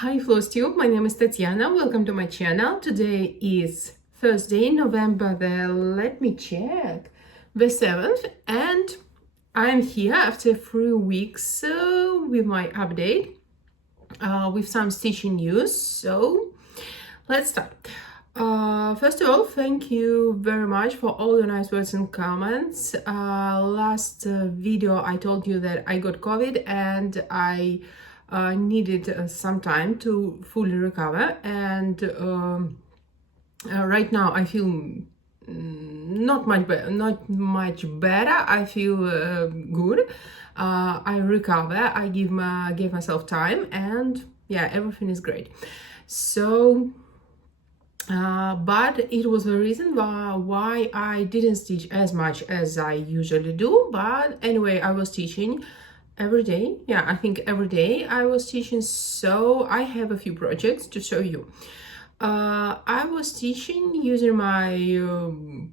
Hi Flosstube, my name is Tatiana. Welcome to my channel. Today is Thursday, November let me check, the 7th, and I'm here after 3 weeks with my update with some stitching news. So let's start. First of all, thank you very much for all your nice words and comments. Last video I told you that I got COVID and I needed some time to fully recover, and right now I feel not much better. I feel good. I recover. I gave myself time, and yeah, everything is great. So but it was the reason why I didn't stitch as much as I usually do. But anyway, I was teaching every day. Yeah, I think every day I was teaching. So I have a few projects to show you. I was teaching using my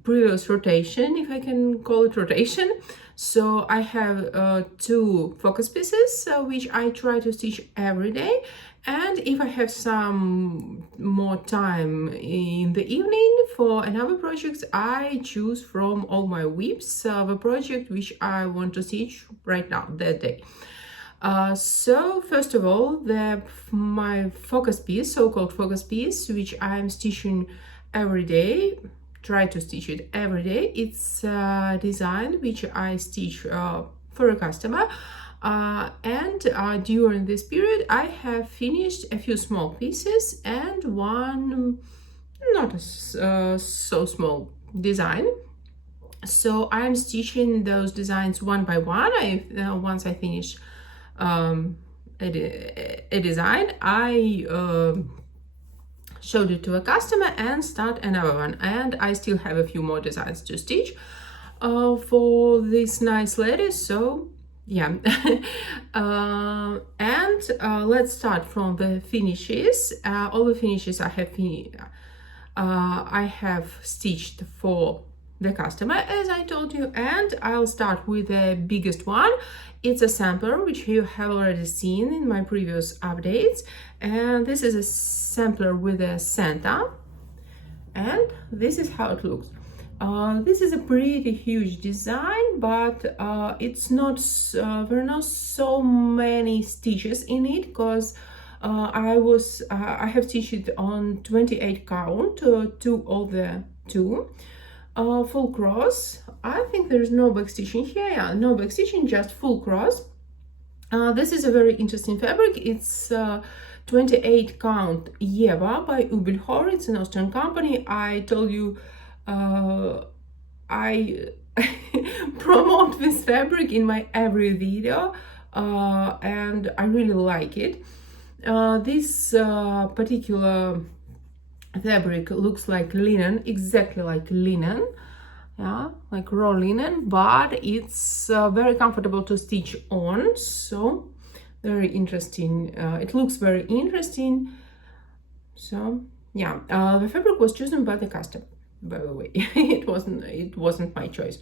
previous rotation, if I can call it rotation. So I have 2 focus pieces, which I try to stitch every day. And if I have some more time in the evening for another project, I choose from all my whips the project which I want to stitch right now, that day. So first of all, my focus piece, so-called focus piece, which I'm stitching every day, try to stitch it every day. It's a design which I stitch for a customer. And during this period, I have finished a few small pieces and one not so small design. So I'm stitching those designs one by one. Once I finish a design, I showed it to a customer and start another one. And I still have a few more designs to stitch for this nice lady. So yeah. Let's start from the finishes. All the finishes I have stitched for the customer, as I told you, and I'll start with the biggest one. It's a sampler which you have already seen in my previous updates, and this is a sampler with a Santa, and this is how it looks. This is a pretty huge design, but it's not there are not so many stitches in it, because I have stitched it on 28 count to all the 2 full cross. I think there's no back stitching here. Yeah, no back stitching, just full cross. This is a very interesting fabric. It's 28 count Eva by Ubelhor. It's an Austrian company. I told you I promote this fabric in my every video, and I really like it. This particular fabric looks like linen, exactly like linen, yeah, like raw linen, but it's very comfortable to stitch on. So very interesting. It looks very interesting. So yeah, the fabric was chosen by the customer, by the way. it wasn't my choice.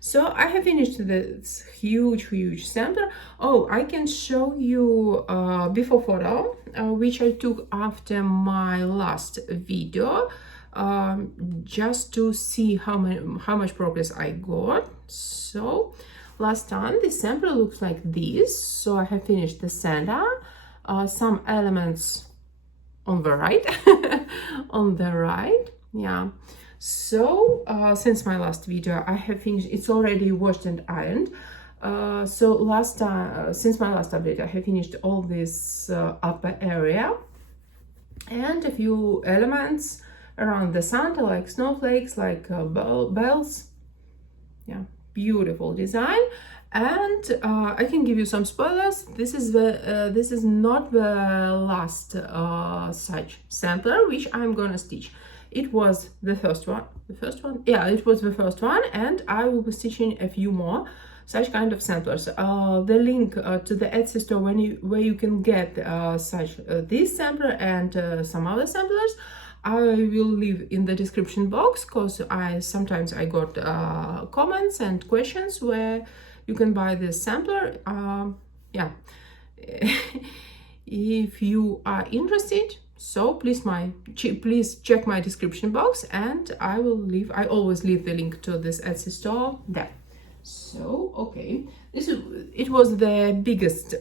So I have finished this huge sampler. Oh, I can show you before photo which I took after my last video, just to see how much progress I got. So last time the sampler looks like this. So I have finished the Santa, some elements on the right on the right, yeah. So since my last video, I have finished. It's already washed and ironed. So last time, since my last update, I have finished all this upper area and a few elements around the Santa, like snowflakes, like bells. Yeah, beautiful design. And I can give you some spoilers. This is not the last such sampler which I'm gonna stitch. It was the first one. Yeah, it was the first one, and I will be stitching a few more such kind of samplers. The link to the Etsy store where you can get this sampler and some other samplers, I will leave in the description box, because sometimes I got comments and questions where you can buy this sampler. Yeah. if you are interested. So please check my description box, and I always leave the link to this Etsy store there. So okay, it was the biggest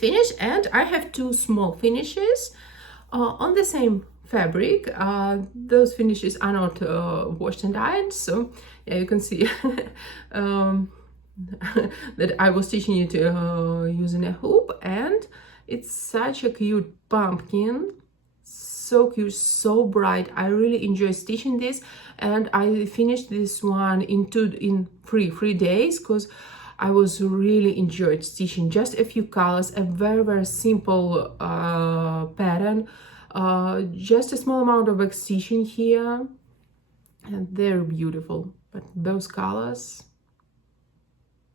finish, and I have two small finishes on the same fabric. Those finishes are not washed and ironed, so yeah, you can see that I was teaching it using a hoop, and it's such a cute pumpkin, so cute, so bright. I really enjoy stitching this, and I finished this one in three days because I was really enjoyed stitching just a few colors, a very simple pattern, just a small amount of back stitching here, and they're beautiful. But those colors,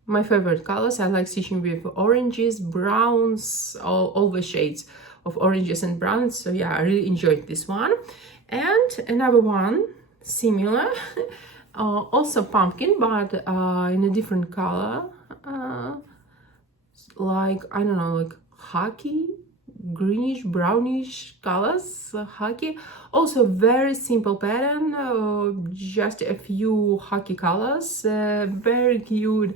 my favorite colors. I like stitching with oranges, browns, all the shades of oranges and browns. So yeah, I really enjoyed this one. And another one similar, also pumpkin, but in a different color, like, I don't know, like khaki, greenish, brownish colors, khaki. Also very simple pattern, just a few khaki colors, very cute.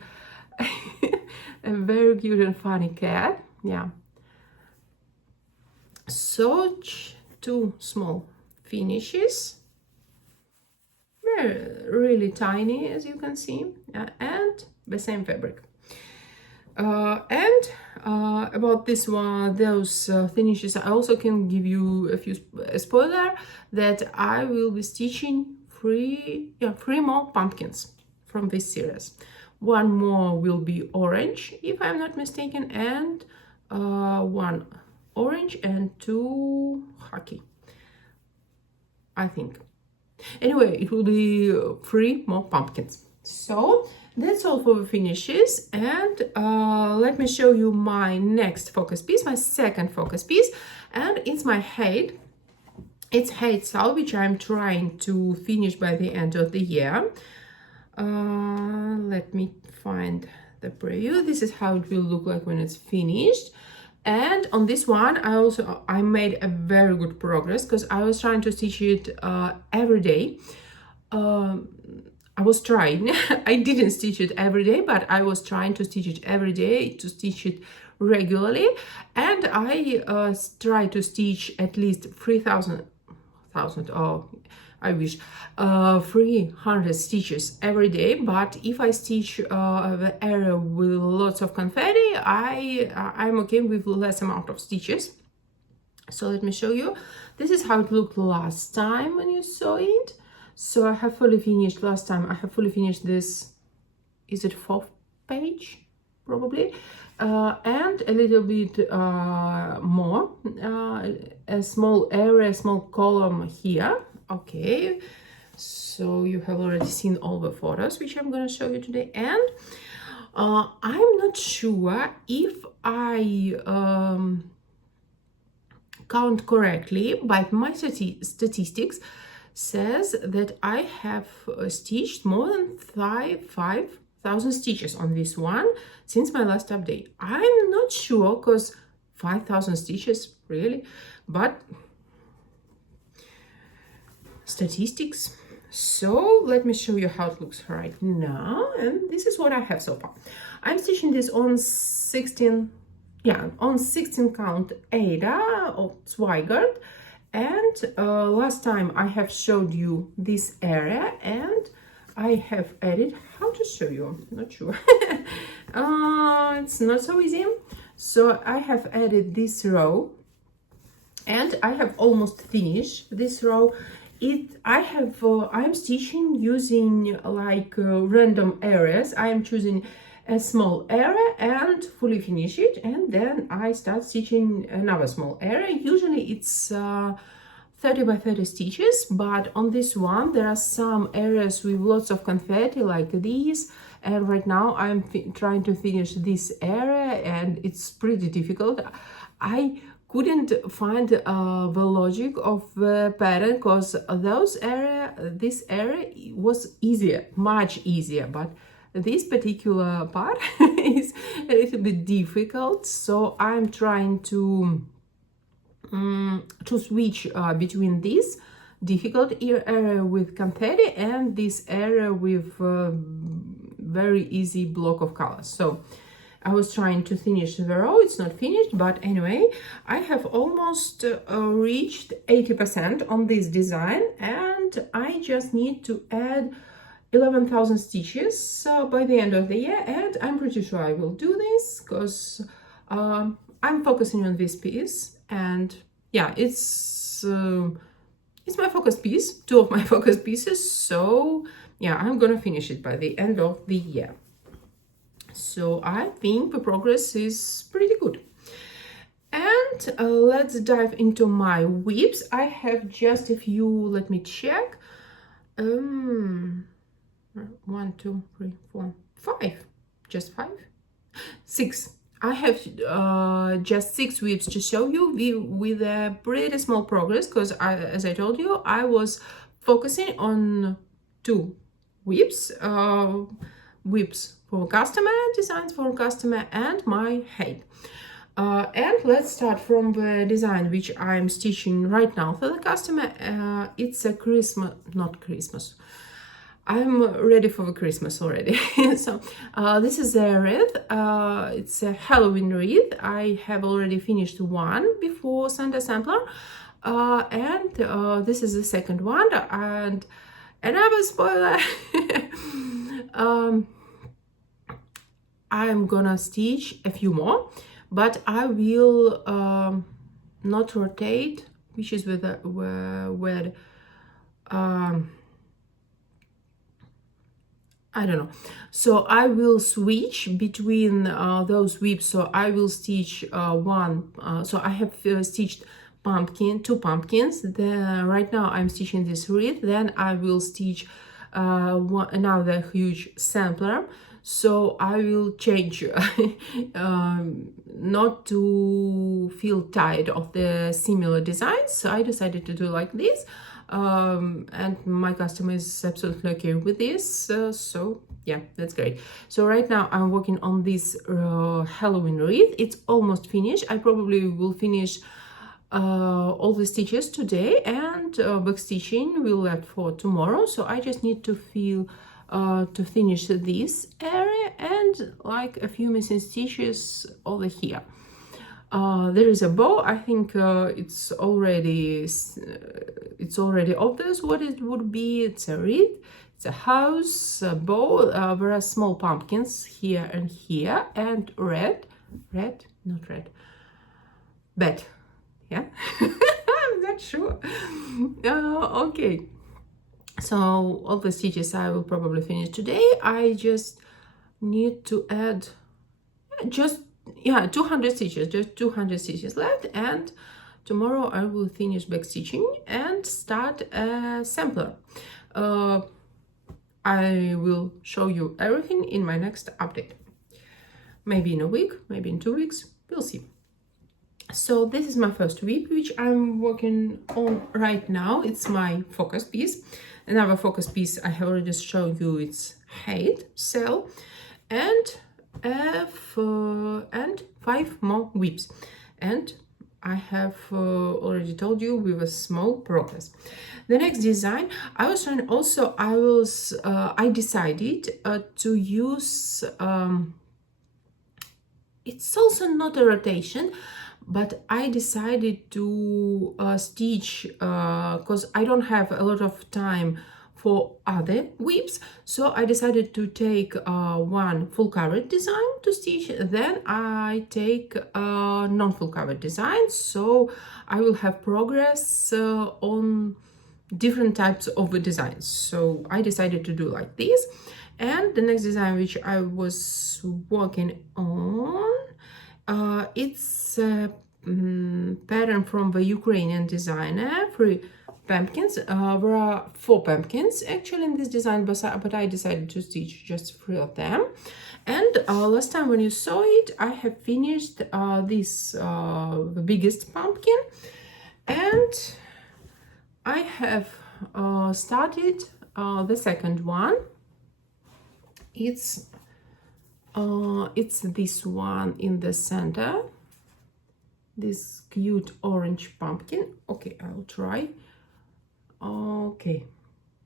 A very cute and funny cat. Yeah, so two small finishes, really tiny, as you can see, and the same fabric. And about this one, those finishes, I also can give you a spoiler that I will be stitching three more pumpkins from this series. One more will be orange, if I'm not mistaken, and one orange and two khaki, I think. Anyway, it will be 3 more pumpkins. So that's all for the finishes, and let me show you my next focus piece, my second focus piece, and it's my HAED. It's HAED SAL, which I'm trying to finish by the end of the year. Let me find the preview. This is how it will look like when it's finished. And on this one, I made a very good progress because I was trying to stitch it every day. I was trying. I didn't stitch it every day, but I was trying to stitch it every day, to stitch it regularly, and I try to stitch at least 300 stitches every day. But if I stitch the area with lots of confetti, I'm okay with less amount of stitches. So let me show you. This is how it looked last time when you saw it. So I have fully finished last time. I have fully finished this. Is it 4th page? Probably. And a little bit more, a small area, a small column here. Okay, so you have already seen all the photos which I'm going to show you today, and I'm not sure if I count correctly, but my statistics says that I have stitched more than 5,000 stitches on this one since my last update. I'm not sure, because 5,000 stitches, really, but statistics. So let me show you how it looks right now, and this is what I have so far. I'm stitching this on 16 count Ada or Zweigart, and last time I have showed you this area, and I have added, how to show you, not sure. It's not so easy. So I have added this row, and I have almost finished this row. I'm stitching using like random areas. I am choosing a small area and fully finish it, and then I start stitching another small area. Usually it's 30 by 30 stitches, but on this one there are some areas with lots of confetti like these, and right now I'm trying to finish this area, and it's pretty difficult. I couldn't find the logic of the pattern, because this area was easier, much easier, but this particular part is a little bit difficult, so I'm trying to switch between this difficult area with confetti and this area with very easy block of colors. So I was trying to finish the row. It's not finished, but anyway, I have almost reached 80% on this design, and I just need to add 11,000 stitches by the end of the year, and I'm pretty sure I will do this because I'm focusing on this piece, and yeah, it's my focus piece, two of my focus pieces, so yeah, I'm gonna finish it by the end of the year. So I think the progress is pretty good. And let's dive into my whips. I have just a few, let me check. 1, 2, 3, 4, 5, just 5, 6. I have just 6 whips to show you with a pretty small progress, because as I told you, I was focusing on 2 whips, whips for customer, designs for customer, and my HAED. And let's start from the design which I'm stitching right now for the customer. It's a Christmas, not Christmas. I'm ready for the Christmas already. So this is a wreath. It's a Halloween wreath. I have already finished one before Sunday sampler, and this is the second one. And another spoiler. I'm gonna stitch a few more, but I will not rotate, which is with the where I don't know. So I will switch between those whips. So I will stitch one. So I have stitched two pumpkins. Then right now I'm stitching this wreath. Then I will stitch another huge sampler. So I will change not to feel tired of the similar designs. So I decided to do like this. And my customer is absolutely okay with this, so yeah, that's great. So right now I'm working on this Halloween wreath. It's almost finished. I probably will finish all the stitches today, and back stitching will left for tomorrow. So I just need to finish this area and like a few missing stitches over here. There is a bow. I think it's already obvious what it would be. It's a wreath, it's a house, a bow. There are small pumpkins here and here, and bat. Yeah, I'm not sure. Okay, so all the stitches I will probably finish today. I just need to add 200 stitches, just 200 stitches left, and tomorrow I will finish back stitching and start a sampler. I will show you everything in my next update. Maybe in a week, maybe in 2 weeks, we'll see. So this is my first whip, which I'm working on right now. It's my focus piece. Another focus piece I have already shown you, it's HAED, SAL, and 5 more whips, and I have already told you with a small progress. The next design I was trying also, I decided to use it's also not a rotation, but I decided to stitch because I don't have a lot of time for other whips, so I decided to take one full covered design to stitch, then I take a non-full covered design, so I will have progress on different types of the designs. So I decided to do like this. And the next design which I was working on, it's a pattern from the Ukrainian designer, pumpkins. There are 4 pumpkins actually in this design, but I decided to stitch just 3 of them. And last time when you saw it, I have finished this the biggest pumpkin, and I have started the second one. It's this one in the center, this cute orange pumpkin. Okay, I'll try. Okay,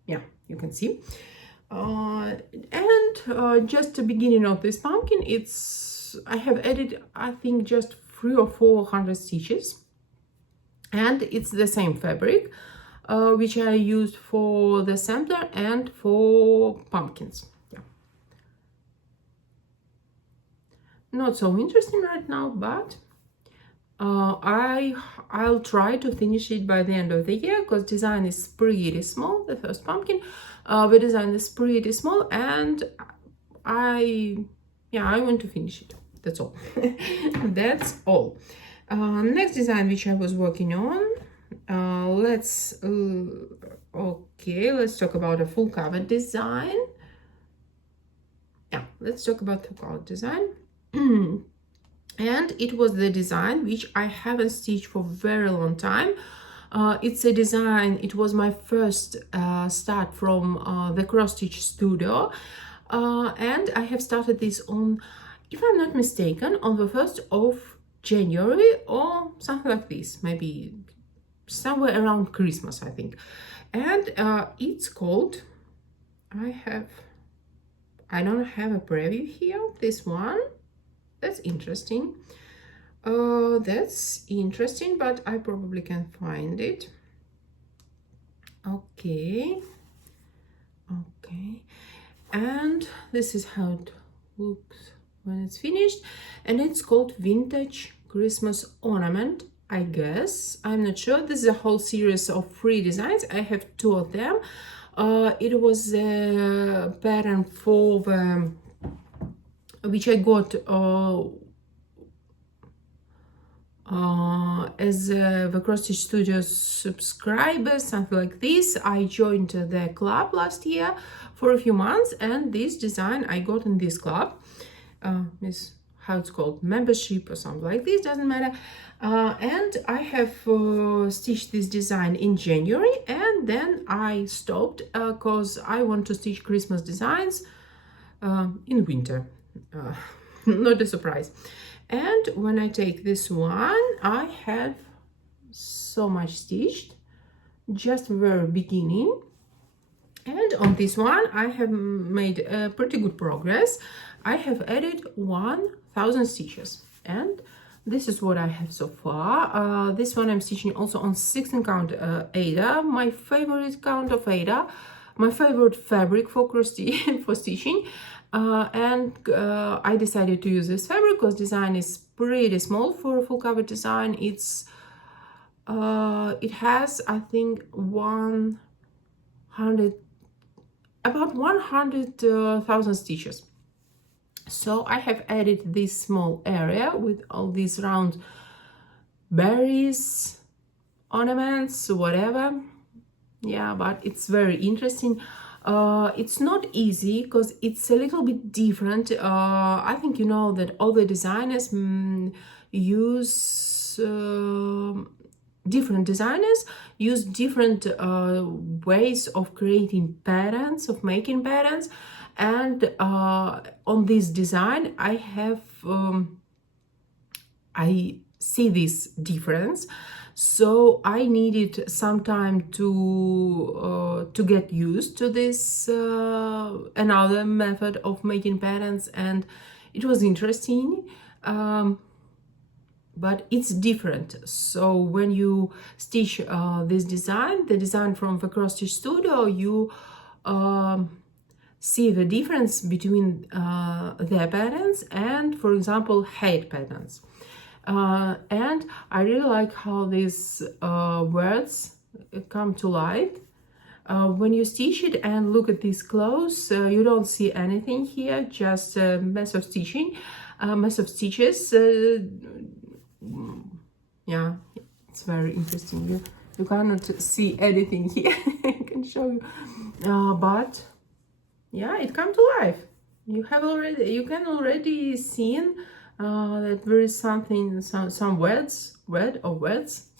yeah, you can see. Just the beginning of this pumpkin, I have added, I think, just 300 or 400 stitches, and it's the same fabric which I used for the sampler and for pumpkins. Yeah, not so interesting right now, but I'll try to finish it by the end of the year, because design is pretty small. The first pumpkin, the design is pretty small, and I want to finish it. That's all. That's all. Next design which I was working on, let's talk about a full cover design. Yeah, let's talk about full cover design. And it was the design which I haven't stitched for a very long time. It's a design, it was my first start from the cross stitch studio, and I have started this on, if I'm not mistaken, on the 1st of January or something like this, maybe somewhere around Christmas, I think. And it's called, I don't have a preview here, this one. That's interesting. That's interesting, but I probably can find it. Okay. And this is how it looks when it's finished, and it's called Vintage Christmas Ornament, I guess. I'm not sure. This is a whole series of 3 designs. I have 2 of them. It was a pattern for the which I got as the Cross Stitch Studios subscriber, something like this. I joined the club last year for a few months, and this design I got in this club. Is how it's called, membership or something like this, doesn't matter. And I have stitched this design in January, and then I stopped because I want to stitch Christmas designs in winter. Not a surprise. And when I take this one, I have so much stitched, just very beginning. And on this one, I have made pretty good progress. I have added 1000 stitches, and this is what I have so far. This one I'm stitching also on 16 count Aida, my favorite count of Aida, my favorite fabric for stitching. I decided to use this fabric because design is pretty small for a full cover design. It has, I think, about 100,000 stitches. So I have added this small area with all these round berries, ornaments, whatever. Yeah, but it's very interesting. It's not easy because it's a little bit different. I think you know that all the designers use different ways of creating patterns, of making patterns, and on this design I see this difference. So I needed some time to get used to this another method of making patterns, and it was interesting, but it's different. So when you stitch this design, the design from the Cross Stitch Studio, you see the difference between their patterns and, for example, HAED patterns. And I really like how these words come to life. When you stitch it and look at this close, you don't see anything here, just a mess of stitches. Yeah, it's very interesting. You cannot see anything here. I can show you, but yeah, it comes to life. You can already see that there is something, some words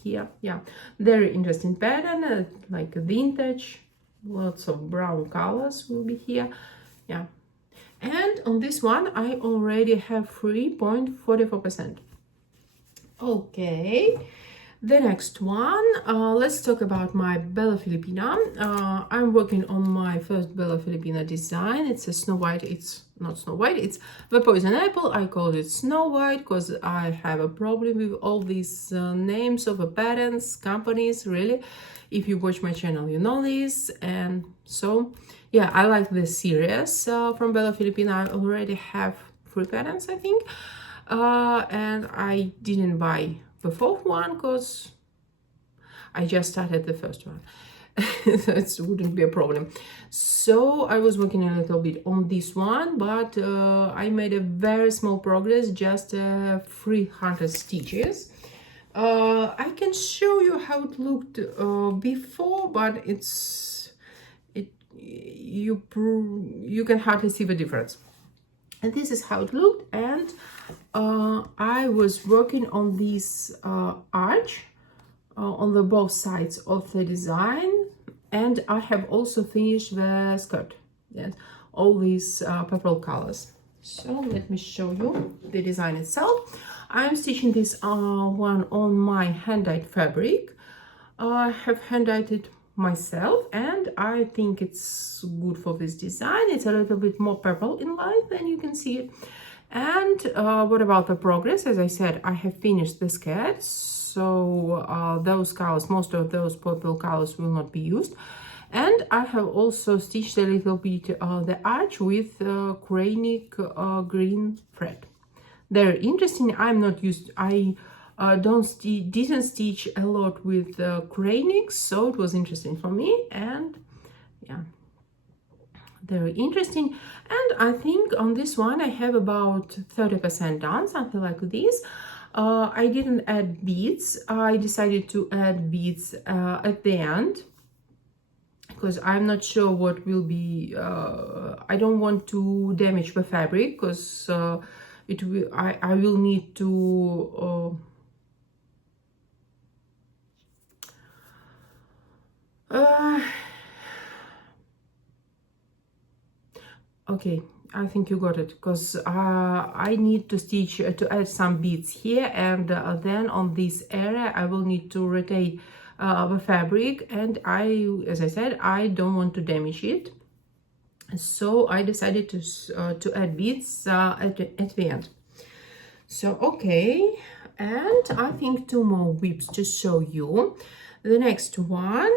here. Yeah, very interesting pattern, like vintage. Lots of brown colors will be here. Yeah, And on this one, I already have 3.44%. Okay, the next one, let's talk about my Bella Filipina. I'm working on my first Bella Filipina design. It's a Snow White. It's not Snow White, it's the Poison Apple. I called it Snow White because I have a problem with all these names of patents, companies, really. If you watch my channel, you know this. And so, yeah, I like this series from Bella Filipina. I already have 3 patents, I think. And I didn't buy the 4th one because I just started the first one. So it wouldn't be a problem. So I was working a little bit on this one, but I made a very small progress, just 300 stitches. I can show you how it looked before, but you can hardly see the difference. And this is how it looked. And I was working on this arch on the both sides of the design, and I have also finished the skirt. Yes, all these purple colors. So let me show you the design itself. I'm stitching this one on my hand-dyed fabric. I have hand-dyed it myself, and I think it's good for this design. It's a little bit more purple in light than you can see it. And what about the progress? As I said, I have finished the skirt, so those colors, most of those purple colors will not be used. And I have also stitched a little bit the arch with Chronic green thread. They're interesting. I'm not used, I didn't stitch a lot with Chronic, so it was interesting for me. And yeah, very interesting. And I think on this one I have about 30% done, something like this. I didn't add beads. I decided to add beads at the end because I'm not sure what will be. I don't want to damage the fabric because it will. I will need to. Okay, I think you got it, because I need to stitch to add some beads here, and then on this area I will need to rotate the fabric, and as I said, I don't want to damage it, so I decided to add beads at the end. So okay, and I think 2 more whips to show you. The next one,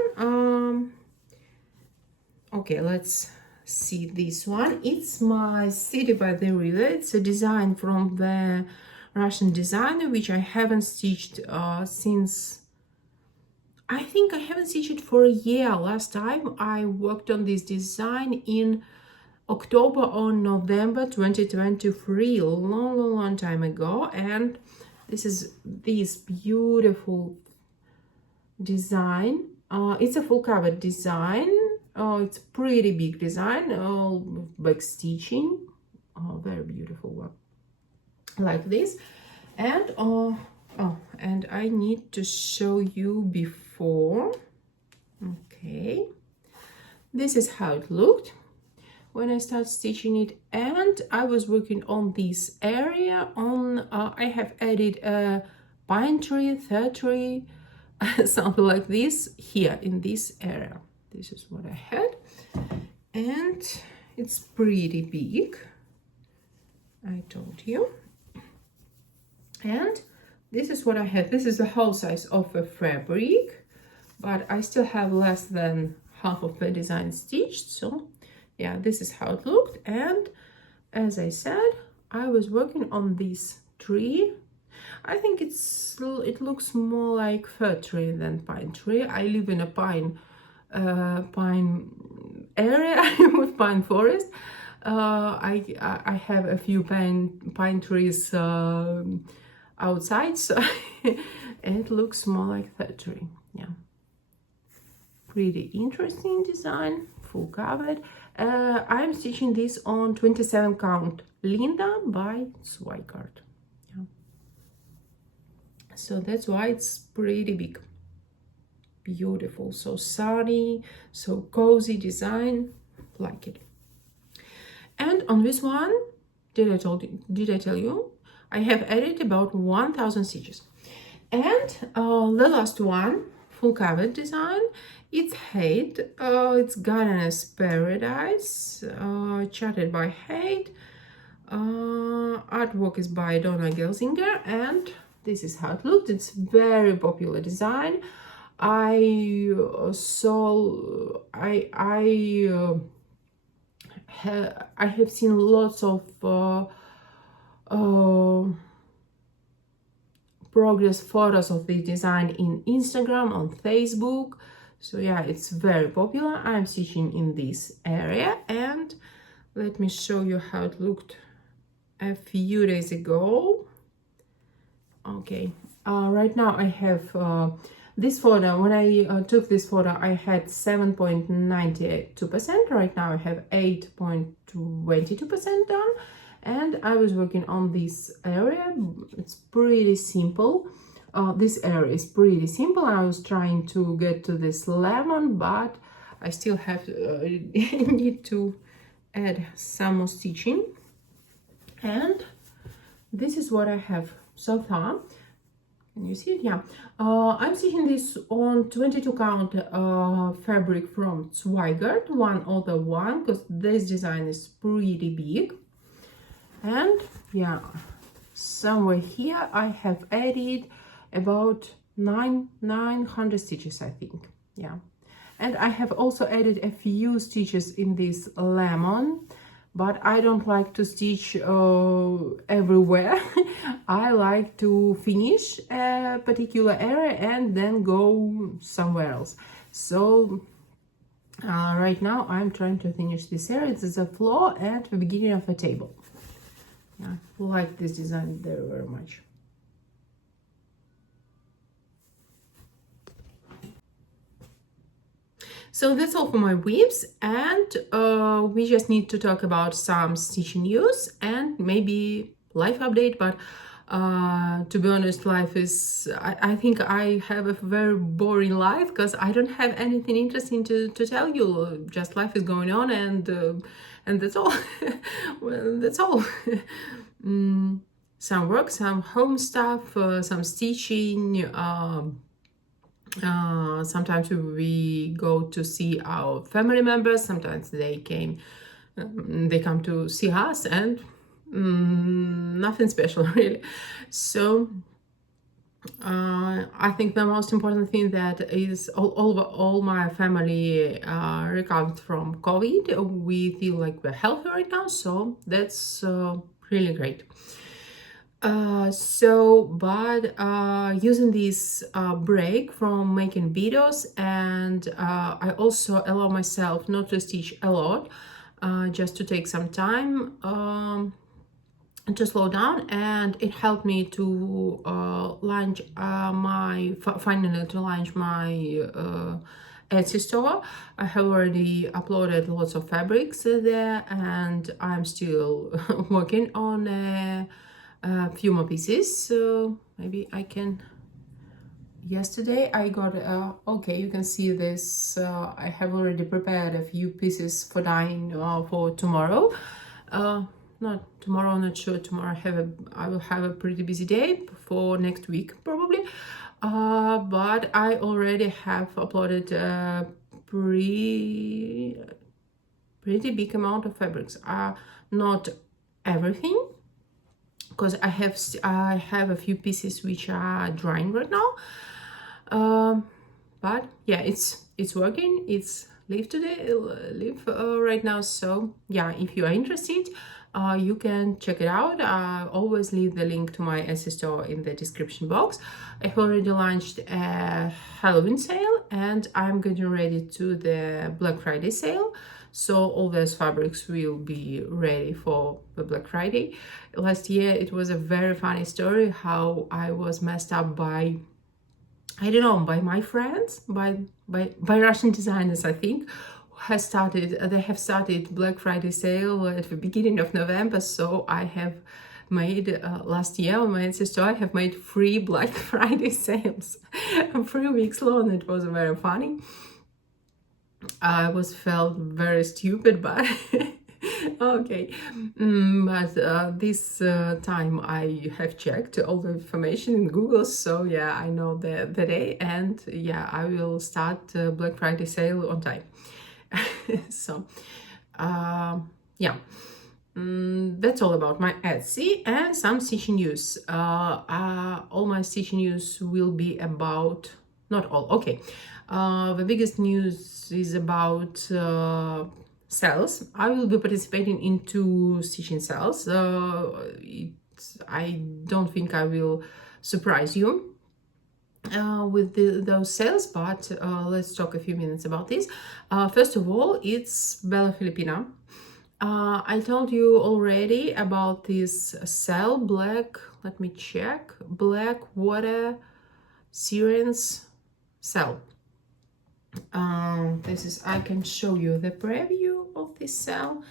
okay, let's see this one. It's my City by the River. It's a design from the Russian designer, which I haven't stitched since, I think I haven't stitched it for a year. Last time I worked on this design in October or November 2023, a long time ago. And this is this beautiful design. It's a full covered design. It's a pretty big design, back stitching, very beautiful one, like this. And and I need to show you before. Okay, this is how it looked when I started stitching it, and I was working on this area. I have added a pine tree, third tree, something like this here in this area. This is what I had, and it's pretty big, I told you. And this is what I had. This is the whole size of the fabric, but I still have less than half of the design stitched. So yeah, this is how it looked. And as I said, I was working on this tree. I think it looks more like fir tree than pine tree. I live in a pine area with pine forest. I have a few pine trees outside, so and it looks more like that tree. Yeah, pretty interesting design, full covered. I'm stitching this on 27 count Linda by Swikart. Yeah, so that's why it's pretty big. Beautiful, so sunny, so cozy design, like it. And on this one, did I tell you? I have added about 1000 stitches. And the last one, full covered design, it's HAED. It's Gardener's Paradise, charted by HAED. Artwork is by Donna Gelsinger, and this is how it looked. It's very popular design. I have seen lots of progress photos of the design in Instagram, on Facebook. So yeah, it's very popular. I'm stitching in this area, and let me show you how it looked a few days ago. Okay, right now I have this photo. When I took this photo, I had 7.92%. Right now I have 8.22% done, and I was working on this area. It's pretty simple. This area is pretty simple. I was trying to get to this lemon, but I still have need to add some more stitching. And this is what I have so far. Can you see it? Yeah. I'm stitching this on 22 count fabric from Zweigart, 1/1, because this design is pretty big. And yeah, somewhere here I have added about 900 stitches, I think. Yeah. And I have also added a few stitches in this lemon, but I don't like to stitch everywhere. I like to finish a particular area and then go somewhere else. So right now I'm trying to finish this area. This is a floor and the beginning of a table. I like this design very, very much. So that's all for my weaves, and we just need to talk about some stitching news and maybe life update. But to be honest, life is, I think I have a very boring life because I don't have anything interesting to tell you. Just life is going on, and that's all. Well, that's all. Some work, some home stuff, some stitching. Sometimes we go to see our family members. Sometimes they come to see us, and nothing special really. So I think the most important thing that is all my family recovered from COVID. We feel like we're healthy right now, so that's really great. Using this break from making videos, and I also allow myself not to stitch a lot, just to take some time to slow down, and it helped me to finally launch my Etsy store. I have already uploaded lots of fabrics there, and I'm still working on a few more pieces, so maybe I can. Yesterday I got okay, you can see this. I have already prepared a few pieces for dyeing for tomorrow. Not tomorrow, not sure. Tomorrow I will have a pretty busy day for next week probably. But I already have uploaded a pretty big amount of fabrics. Not everything, because I have a few pieces which are drying right now. But yeah, it's working. It's live right now. So yeah, if you are interested, you can check it out. I always leave the link to my Etsy store in the description box. I've already launched a Halloween sale, and I'm getting ready to the Black Friday sale. So all those fabrics will be ready for the Black Friday. Last year it was a very funny story how I was messed up by, I don't know, by my friends, by Russian designers, I think. They have started Black Friday sale at the beginning of November. So I have made last year on my Etsy store, I have made 3 Black Friday sales 3 weeks long. It was very funny. I felt very stupid, but Okay, but this time I have checked all the information in Google, so yeah, I know the day, and yeah, I will start Black Friday sale on time. So, yeah. That's all about my Etsy and some stitching news. All my stitching news will be about, not all, okay. The biggest news is about SALs. I will be participating in 2 stitching SALs. I don't think I will surprise you with those sales, but let's talk a few minutes about this. First of all, it's Bella Filipina. I told you already about this SAL black, let me check, black water Sirens SAL. This is, I can show you the preview of this SAL,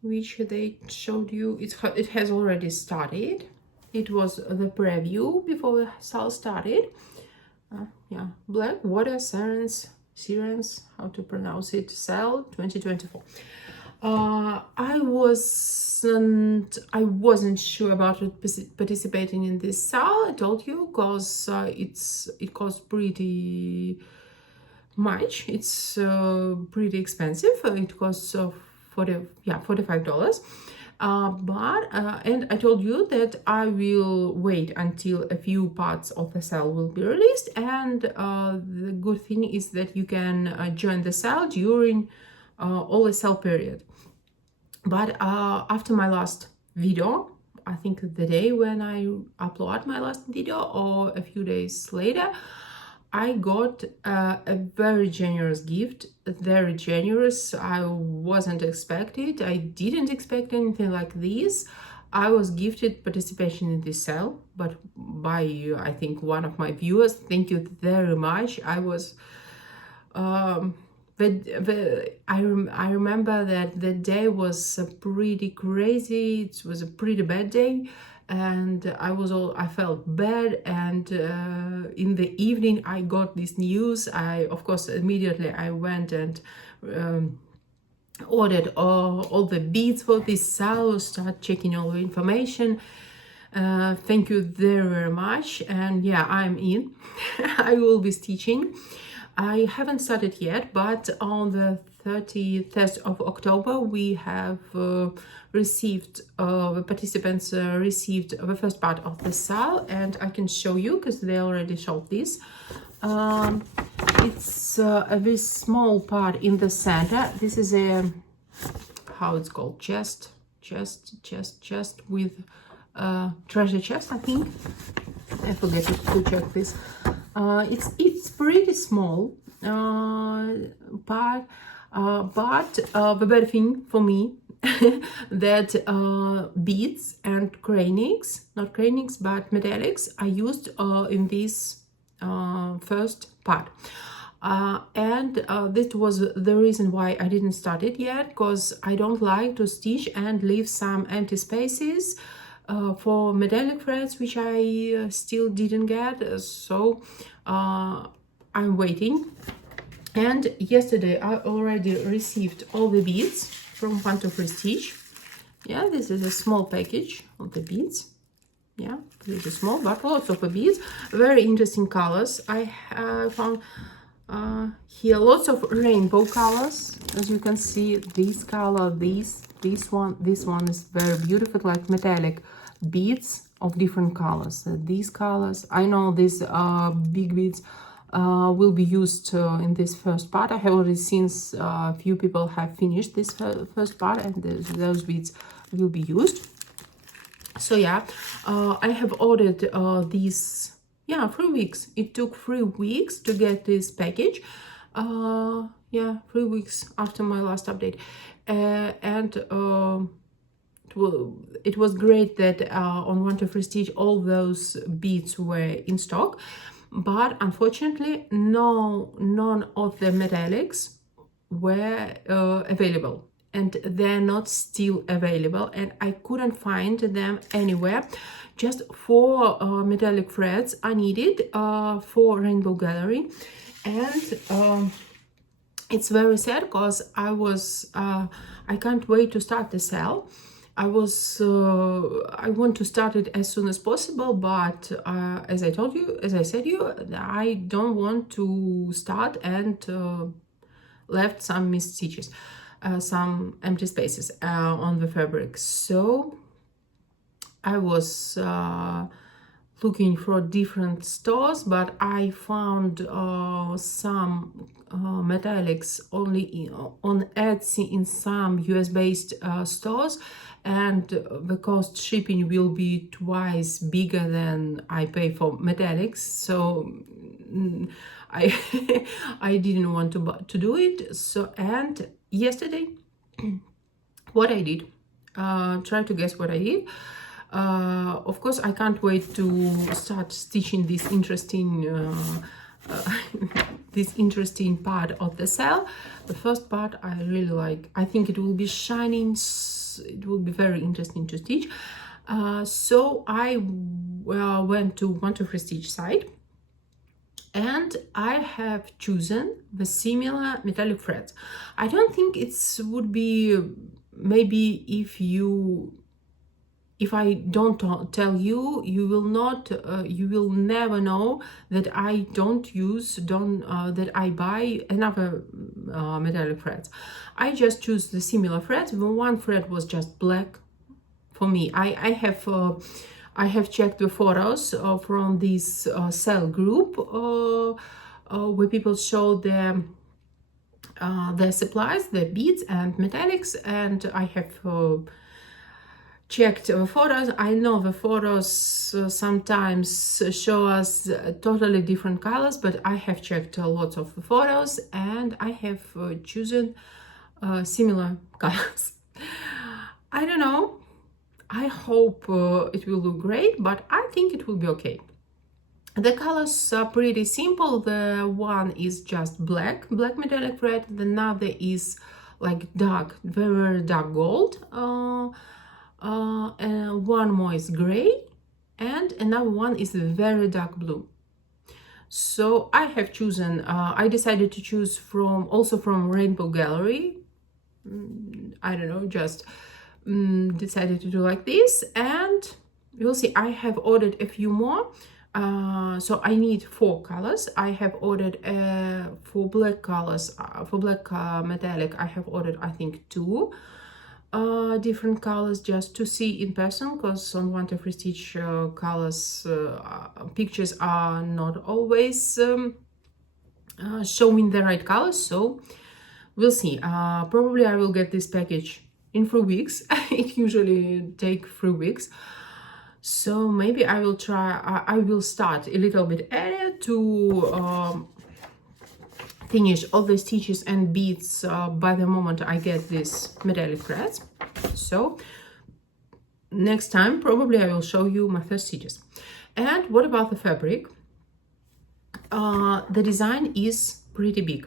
which they showed you. It has already started. It was the preview before the SAL started. Yeah, black water sirens, how to pronounce it, SAL 2024. I wasn't sure about participating in this SAL. I told you, because it costs pretty much. It's pretty expensive. It costs $45. And I told you that I will wait until a few parts of the SAL will be released, and the good thing is that you can join the SAL during all the SAL period. But after my last video, I think the day when I upload my last video or a few days later, I got a very generous gift, very generous. I wasn't expected. I didn't expect anything like this. I was gifted participation in this SAL, but by, I think, one of my viewers. Thank you very much. I was... I remember that the day was pretty crazy. It was a pretty bad day, and I felt bad. And in the evening, I got this news. Of course, immediately I went and ordered all the beads for this SAL. Start checking all the information. Thank you very, very much. And yeah, I'm in. I will be stitching. I haven't started yet, but on the 31st of October, we have received, the participants received the first part of the SAL, and I can show you because they already showed this. It's a very small part in the center. This is a, how it's called, chest with treasure chest, I think. I forget to check this. It's pretty small part, but the better thing for me that beads and not cranings, but metallics are used in this first part. And that was the reason why I didn't start it yet, because I don't like to stitch and leave some empty spaces for metallic threads, which I still didn't get, so I'm waiting. And yesterday I already received all the beads from Panto Prestige. Yeah, this is a small package of the beads. Yeah, pretty small, but lots of beads, very interesting colors. I found here lots of rainbow colors. As you can see, this color, this one is very beautiful, like metallic beads of different colors. These colors, I know these big beads will be used in this first part. I have already seen a few people have finished this first part, and those beads will be used. So yeah, I have ordered these, 3 weeks. It took 3 weeks to get this package. 3 weeks after my last update. It was great that on Panto Prestige all those beads were in stock, but unfortunately none of the metallics were available, and they're not still available, and I couldn't find them anywhere. Just 4 metallic threads I needed for Rainbow Gallery, and it's very sad because I can't wait to start the SAL. I want to start it as soon as possible, but as I said you, I don't want to start and left some missed stitches, some empty spaces on the fabric. So I was looking for different stores, but I found some metallics only on Etsy in some US based stores, and the cost shipping will be twice bigger than I pay for metallics. So I I didn't want to do it. So, and yesterday what I did, try to guess what I did. Of course, I can't wait to start stitching this interesting this interesting part of the SAL. The first part I really like. I think it will be shining. It will be very interesting to stitch. So I went to 1-2-3 stitch site, and I have chosen the similar metallic threads. I don't think it would be, maybe if I don't tell you, you will never know that I that I buy another metallic threads. I just choose the similar threads. The one thread was just black for me. I have checked the photos from this SAL group where people show their supplies, their beads and metallics, and I have checked the photos. I know the photos sometimes show us totally different colors, but I have checked lots of the photos and I have chosen similar colors. I don't know. I hope it will look great, but I think it will be okay. The colors are pretty simple. The one is just black metallic thread. The another is like dark, very dark gold. And one more is gray, and another one is very dark blue. So I have chosen, I decided to choose also from Rainbow Gallery. I don't know, just decided to do like this, and you'll see I have ordered a few more. So I need 4 colors. I have ordered for black colors, for black metallic, I have ordered I think 2 different colors just to see in person, because on 1-2-3 stitch colors pictures are not always showing the right colors. So we'll see. Probably I will get this package in 3 weeks. It usually takes 3 weeks. So maybe I will try, I will start a little bit earlier to finish all the stitches and beads by the moment I get these metallic threads. So next time probably I will show you my first stitches. And what about the fabric? The design is pretty big.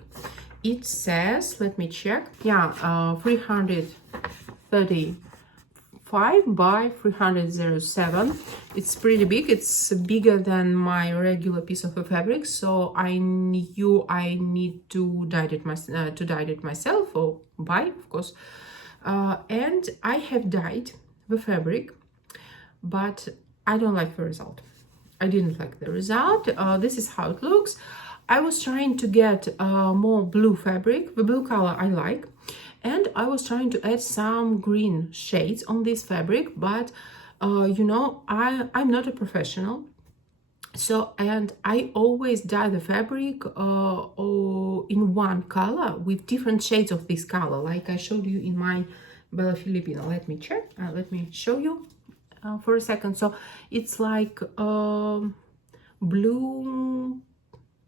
It says, let me check, 335 by 307. It's pretty big. It's bigger than my regular piece of fabric, so I knew I need to dye it myself, or buy, of course. And I have dyed the fabric, but I don't like the result. I didn't like the result. This is how it looks. I was trying to get more blue fabric. The blue color I like. And I was trying to add some green shades on this fabric, but you know, I'm not a professional. So, and I always dye the fabric in one color with different shades of this color, like I showed you in my Bella Filipina. Let me check. Let me show you for a second. So it's like blue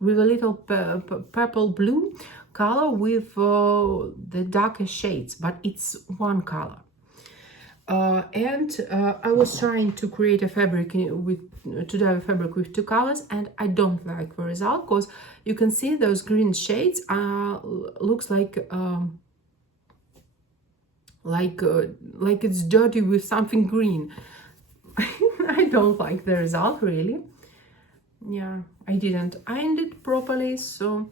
with a little purple blue color with the darker shades, but it's one color. And I was trying to create a fabric to dye a fabric with 2 colors, and I don't like the result, because you can see those green shades looks like it's dirty with something green. I don't like the result, really. Yeah, I didn't iron it properly, so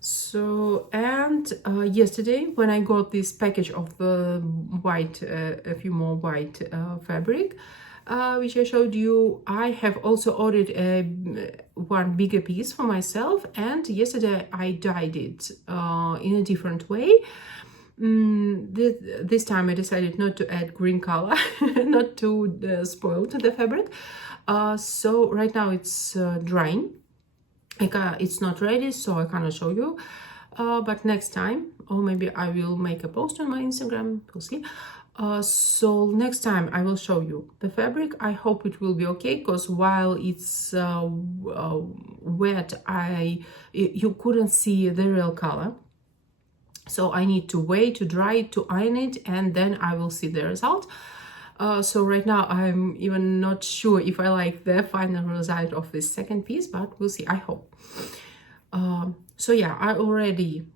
So, and yesterday when I got this package of the white, a few more white fabric, which I showed you, I have also ordered one bigger piece for myself, and yesterday I dyed it in a different way. This time I decided not to add green color, not to spoil to the fabric. So right now it's drying. It's not ready, so I cannot show you. But next time, or maybe I will make a post on my Instagram, we'll see. So next time I will show you the fabric. I hope it will be okay, because while it's wet, you couldn't see the real color. So I need to wait to dry it, to iron it, and then I will see the result. So right now I'm even not sure if I like the final result of this second piece, but we'll see, I hope. So yeah, I already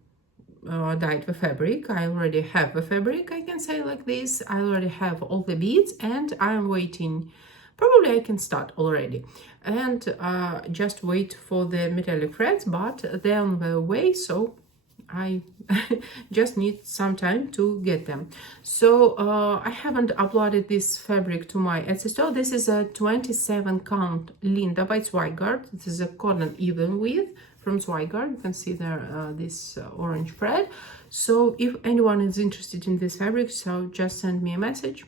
dyed the fabric. I already have the fabric, I can say like this. I already have all the beads, and I'm waiting. Probably I can start already, and just wait for the metallic threads, but they're on the way, so I just need some time to get them. So I haven't uploaded this fabric to my Etsy store. This is a 27 count Linda by Zweigart. This is a cotton even width from Zweigart. You can see there this orange thread. So if anyone is interested in this fabric, so just send me a message.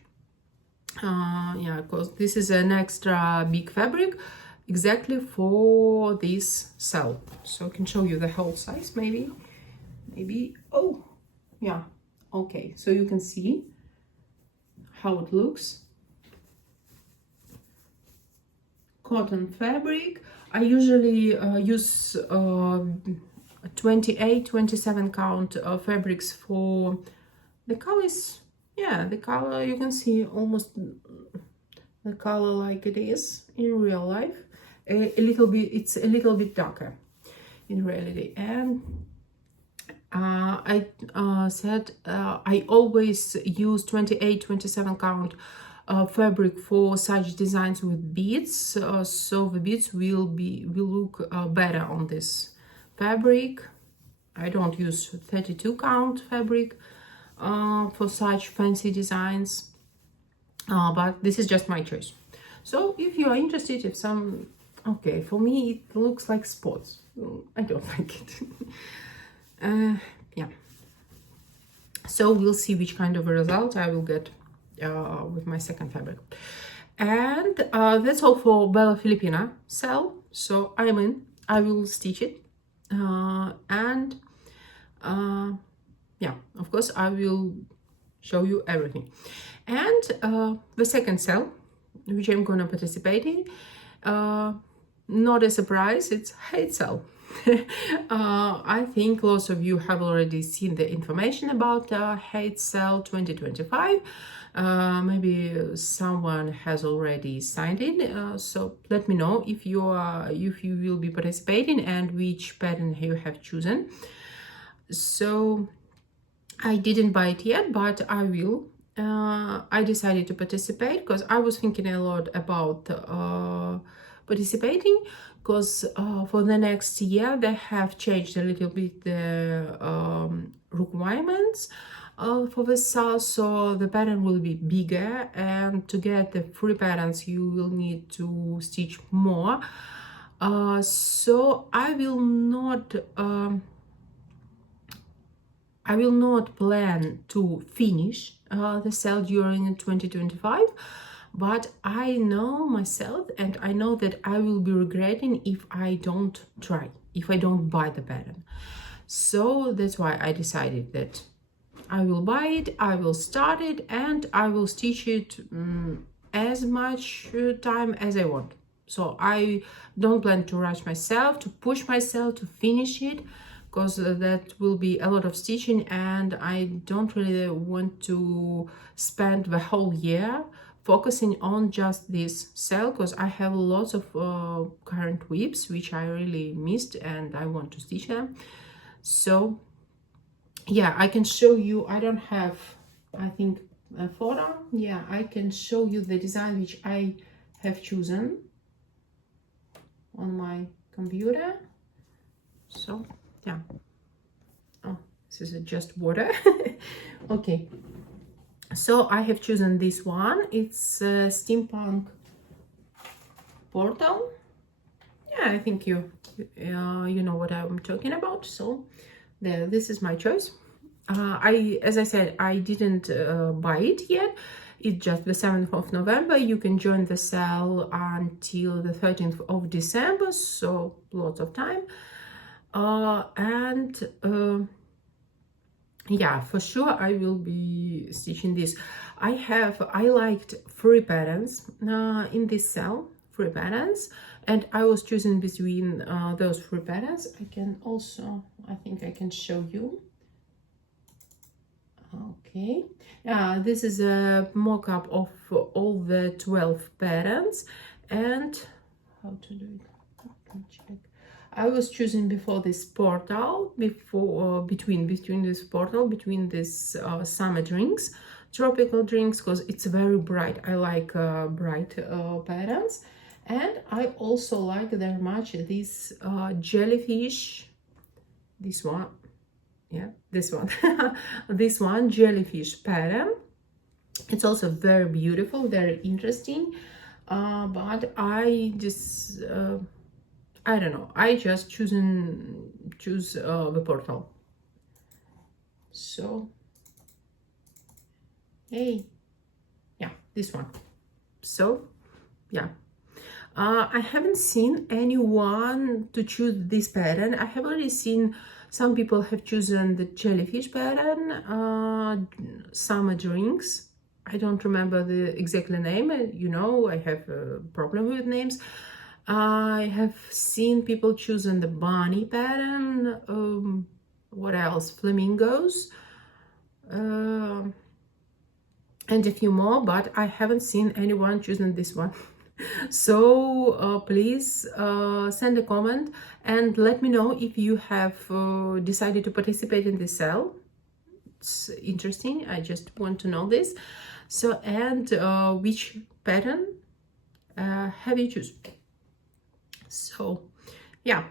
Yeah, because this is an extra big fabric exactly for this SAL. So I can show you the whole size maybe. Oh yeah, okay, so you can see how it looks. Cotton fabric. I usually use 28, 27 count fabrics for the colors. Yeah, the color, you can see almost the color like it is in real life. A little bit, it's a little bit darker in reality. And I said I always use 28, 27 count fabric for such designs with beads, so the beads will look better on this fabric. I don't use 32 count fabric for such fancy designs, but this is just my choice. So if you are interested, if some, okay, for me it looks like spots. I don't like it. Yeah, so we'll see which kind of a result I will get with my second fabric. And that's all for Bella Filipina SAL. So I'm in, I will stitch it, and yeah, of course I will show you everything. And the second SAL, which I'm gonna participate in, not a surprise, it's HAED SAL. I think lots of you have already seen the information about HAED SAL 2025. Maybe someone has already signed in, so let me know if you will be participating and which pattern you have chosen. So I didn't buy it yet, but I will. I decided to participate because I was thinking a lot about participating, because for the next year they have changed a little bit the requirements for the SAL, so the pattern will be bigger, and to get the free patterns you will need to stitch more. So I will not plan to finish the SAL during 2025, but I know myself, and I know that I will be regretting if I don't try, if I don't buy the pattern. So that's why I decided that I will buy it, I will start it, and I will stitch it as much time as I want. So I don't plan to rush myself, to push myself to finish it, because that will be a lot of stitching, and I don't really want to spend the whole year focusing on just this SAL, because I have lots of current whips which I really missed and I want to stitch them. So yeah, I can show you, I don't have, I think, a photo. Yeah, I can show you the design which I have chosen on my computer. So yeah, This is just water. Okay, so I have chosen this one. It's steampunk portal. Yeah, I think you know what I'm talking about. So there, this is my choice. As I said, I didn't buy it yet. It's just the 7th of November. You can join the SAL until the 13th of December, so lots of time. Yeah, for sure I will be stitching this. I liked 3 patterns in this SAL, 3 patterns, and I was choosing between those 3 patterns. I can also, I think I can show you. Okay, this is a mock-up of all the 12 patterns, and how to do it, let me check. I was choosing before this portal, between this portal, between this summer drinks, tropical drinks, because it's very bright. I like bright patterns, and I also like very much this jellyfish, this one. Yeah, this one. This one, jellyfish pattern. It's also very beautiful, very interesting, but I just I don't know, I just choose the portal. So hey, yeah, this one. So yeah, I haven't seen anyone to choose this pattern. I have already seen some people have chosen the jellyfish pattern, summer drinks. I don't remember the exact name. You know, I have a problem with names. I have seen people choosing the bunny pattern. What else? Flamingos. And a few more, but I haven't seen anyone choosing this one. So please send a comment and let me know if you have decided to participate in this SAL. It's interesting, I just want to know this. So, and which pattern have you chosen? So yeah,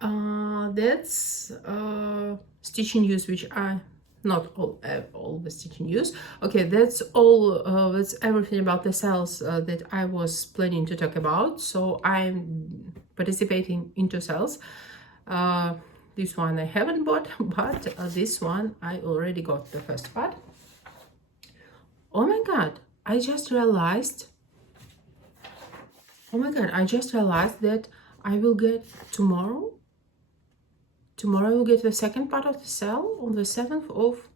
that's stitching news, which I not all the stitching news. Okay, that's all. That's everything about the SALs that I was planning to talk about. So I'm participating into SALs. This one I haven't bought, but this one I already got the first part. Oh my god, I just realized. Oh my god, I just realized that I will get tomorrow. Tomorrow I will get the second part of the SAL on the 7th of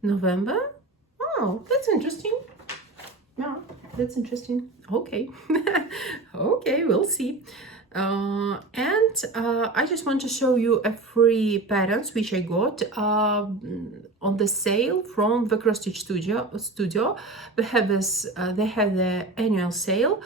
November. Oh, that's interesting. Yeah, that's interesting. Okay. Okay, we'll see. I just want to show you a free patterns which I got on the sale from the Cross Stitch Studio. They have this. They have the annual sale.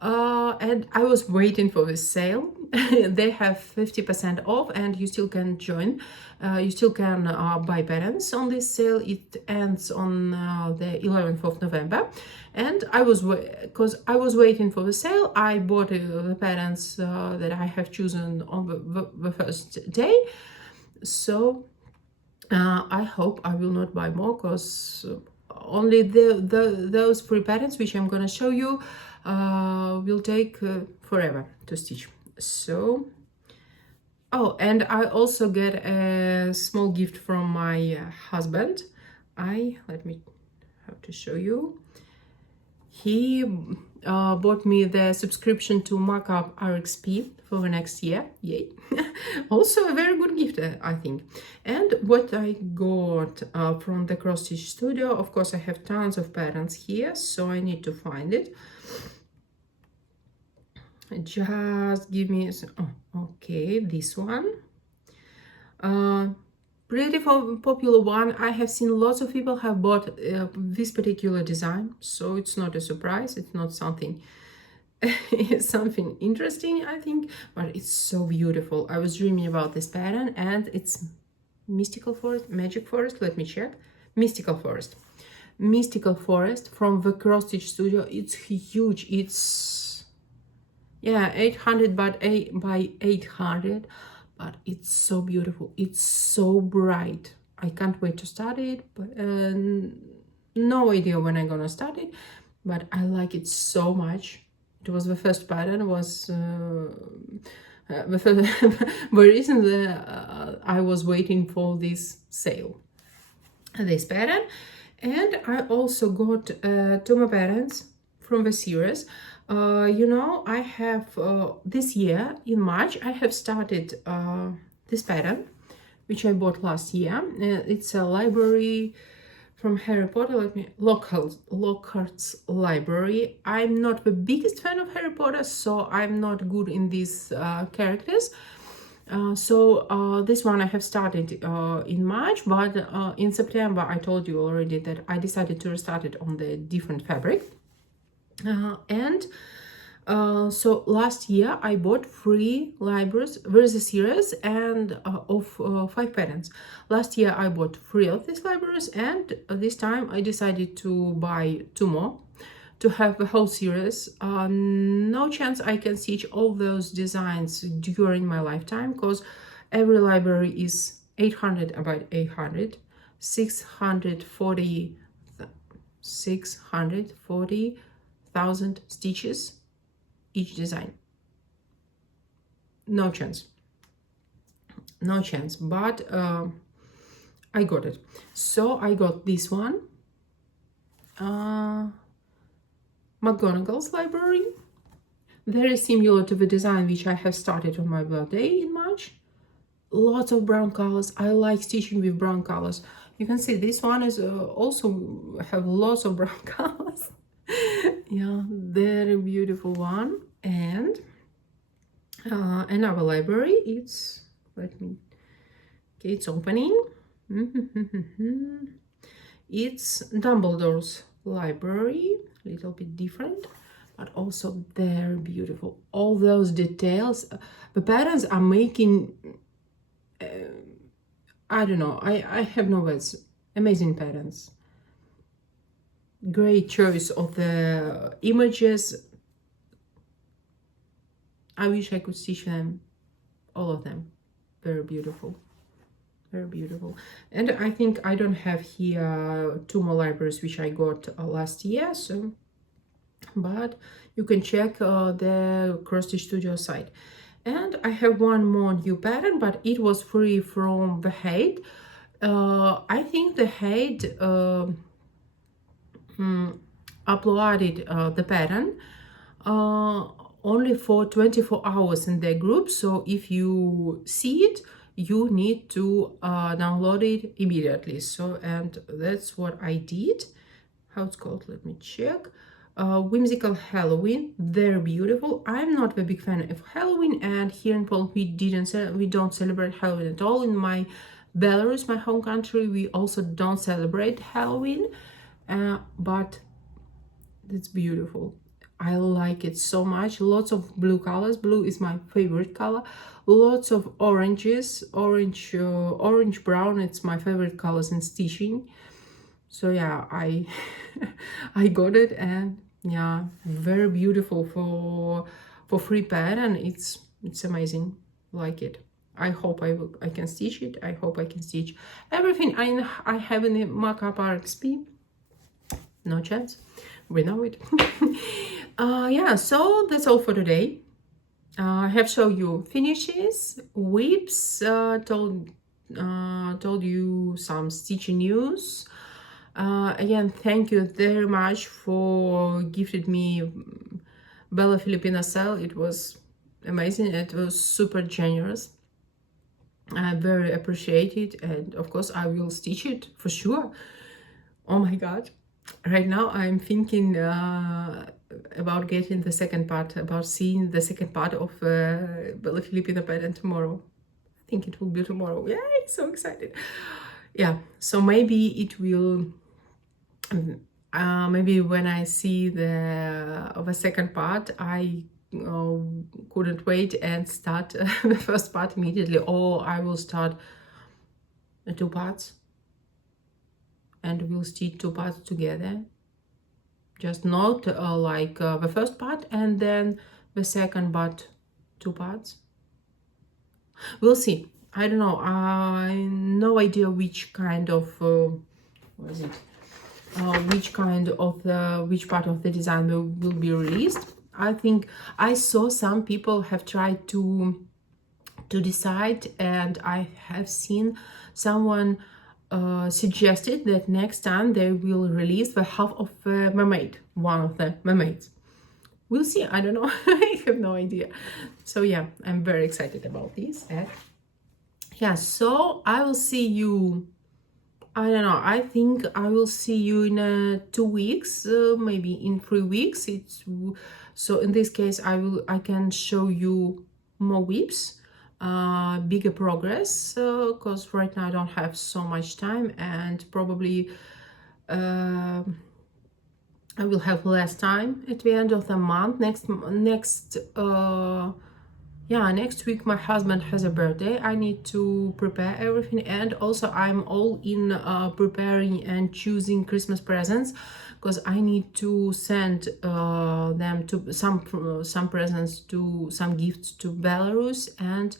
And I was waiting for this sale. They have 50% off, and you still can join. You still can buy patterns on this sale. It ends on the 11th of November. And because I was waiting for the sale, I bought the patterns that I have chosen on the first day. So I hope I will not buy more, because only those 3 patterns which I'm gonna show you will take forever to stitch. So oh, and I also get a small gift from my husband. Let me have to show you. He bought me the subscription to Markup RXP for the next year. Yay. Also a very good gift, I think. And what I got from the Cross Stitch Studio, of course I have tons of patterns here, so I need to find it. Just give me okay, this one, pretty popular one. I have seen lots of people have bought this particular design, so it's not a surprise. It's not something something interesting, I think, but it's so beautiful. I was dreaming about this pattern, and it's Mystical Forest, Magic Forest, let me check. Mystical Forest from the Cross Stitch Studio. It's huge. It's, yeah, 800 by 800, but it's so beautiful. It's so bright. I can't wait to start it, but no idea when I'm gonna start it, but I like it so much. It was the first pattern, was the first, very recently I was waiting for this sale, this pattern. And I also got to my parents from the series. You know, I have this year in March I have started this pattern, which I bought last year. It's a library from Harry Potter. Let me Lockhart's library. I'm not the biggest fan of Harry Potter, so I'm not good in these characters. So this one I have started in March, but in September I told you already that I decided to restart it on the different fabric. So last year I bought 3 libraries. There is a series and of 5 patterns. Last year I bought 3 of these libraries, and this time I decided to buy 2 more to have the whole series. No chance I can stitch all those designs during my lifetime, because every library is 800 about 800, 640,000 stitches each design. No chance, no chance, but I got it. So I got this one, McGonagall's library, very similar to the design which I have started on my birthday in March. Lots of brown colors. I like stitching with brown colors. You can see this one is also have lots of brown colors. Yeah, very beautiful one. And another library, it's, let me, okay, it's opening. It's Dumbledore's library, a little bit different, but also very beautiful. All those details, the patterns are making, I don't know, I have no words. Amazing patterns. Great choice of the images. I wish I could stitch them, all of them. Very beautiful, very beautiful. And I think I don't have here 2 more libraries which I got last year, so, but you can check the Cross Stitch Studio site. And I have 1 more new pattern, but it was free from the HAED. I think the HAED uploaded the pattern only for 24 hours in their group. So if you see it, you need to download it immediately. So, and that's what I did. How it's called, let me check. Whimsical Halloween, very beautiful. I'm not a big fan of Halloween, and here in Poland we don't celebrate Halloween at all. In my Belarus, my home country, we also don't celebrate Halloween, but it's beautiful. I like it so much. Lots of blue colors. Blue is my favorite color. Lots of oranges, orange brown. It's my favorite colors in stitching. So yeah, I I got it, and yeah, very beautiful for free pattern. It's amazing. Like it. I hope I can stitch it. I hope I can stitch everything I have in the markup RXP. No chance. We know it. Yeah, so that's all for today. I have shown you finishes, whips, told you some stitching news. Again, thank you very much for gifted me Bella Filipina SAL. It was amazing. It was super generous. I very appreciate it, and of course I will stitch it for sure. Oh my god, right now I'm thinking about getting the second part, about seeing the second part of Bella Filipina pattern tomorrow. I think it will be tomorrow. Yay, so excited. Yeah, so maybe it will, maybe when I see the second part, I couldn't wait and start the first part immediately, or I will start the 2 parts and we'll stitch 2 parts together, just not like the first part and then the second, but 2 parts. We'll see. I don't know, I no idea which kind of what is it, which kind of the which part of the design will be released. I think I saw some people have tried to decide, and I have seen someone suggested that next time they will release the half of the mermaid, one of the mermaids. We'll see, I don't know. I have no idea. So yeah, I'm very excited about this. And yeah, so I will see you, I don't know, I think I will see you in 2 weeks, maybe in 3 weeks. So in this case I can show you more whips, bigger progress, because right now I don't have so much time, and probably I will have less time at the end of the month. Next week my husband has a birthday. I need to prepare everything, and also I'm all in preparing and choosing Christmas presents, because I need to send them to some presents, to some gifts to Belarus, and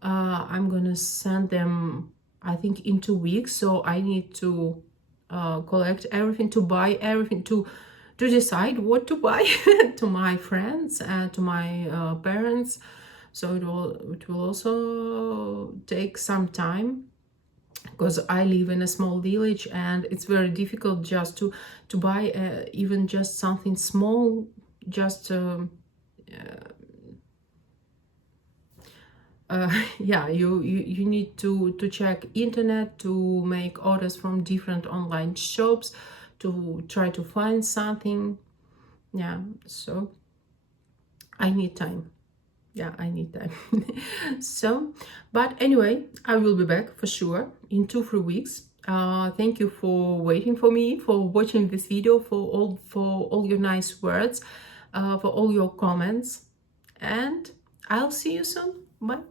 I'm gonna send them, I think, in 2 weeks. So I need to collect everything, to buy everything, to decide what to buy to my friends and to my parents. So it will also take some time, because I live in a small village, and it's very difficult just to buy even just something small, just yeah, you need to check internet, to make orders from different online shops, to try to find something. Yeah, so I need time. Yeah, I need time. So, but anyway, I will be back for sure in 2-3 weeks. Thank you for waiting for me, for watching this video, for all your nice words, for all your comments, and I'll see you soon. Bye.